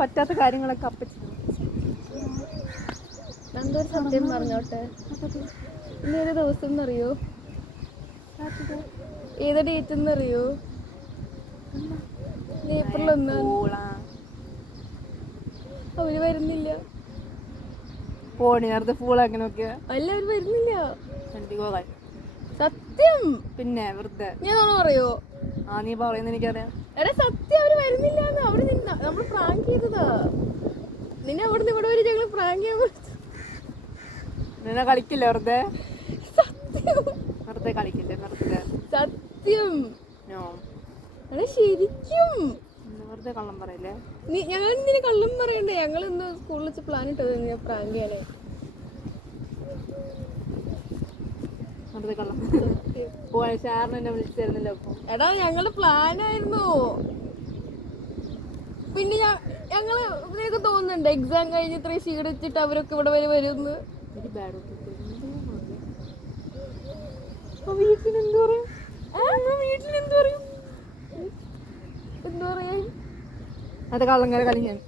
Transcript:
പറ്റാത്ത കാര്യങ്ങളൊക്കെ അപ്പച്ചി എന്തൊരു സത്യം പറഞ്ഞോട്ടെ. ഇന്ന് ഏത് ദിവസം എന്നറിയോ? ഏത് ഡേറ്റ് എന്നറിയോ? ഏപ്രിൽ 1. അവര് വരുന്നില്ല. പോണി നേരത്തെ ഫൂൾ അങ്ങനെ നോക്കിയ അല്ല, അവര് വരുന്നില്ല. സത്യം. പിന്നെ വെറുതെ ഞാൻ പറയോ? നീ പറയുന്ന എനിക്കറിയാം. എടാ സത്യം, അവര് വരുന്നില്ല. അവിടെ നമ്മള് പ്രാങ്ക് ചെയ്തതാ. നിന്നെ അവിടുന്ന് ഇവിടെ വരെ ഞങ്ങള് പ്രാങ്ക് ചെയ്യാൻ. നിന്നെ കളിക്കില്ല വെറുതെ. സത്യം. വെറുതെ കളിക്കില്ലേ വെറുതെ. സത്യം. എടാ ശരിക്കും വെറുതെ കള്ളം പറയില്ലേ. ഞങ്ങൾ ഇങ്ങനെ കള്ളം പറയണ്ടേ? ഞങ്ങൾ ഇന്ന് സ്കൂളിൽ വെച്ച് പ്ലാൻ ഇട്ടത് പ്രാങ്ക് ചെയ്യാനേ. വെറുതെ കള്ളം ഷാറിന് എന്നെ വിളിച്ചിരുന്നില്ല. എടാ ഞങ്ങള് പ്ലാനായിരുന്നു. പിന്നെ ഞങ്ങള് നിനക്ക് തോന്നുന്നുണ്ട് എക്സാം കഴിഞ്ഞ് ഇത്രയും ക്ഷീണിച്ചിട്ട് അവരൊക്കെ ഇവിടെ വരെ വരുമെന്ന്? വീട്ടിലെന്ത് പറയും? എന്ത് പറയാൻ? അത് കള്ളം കളി ഞാൻ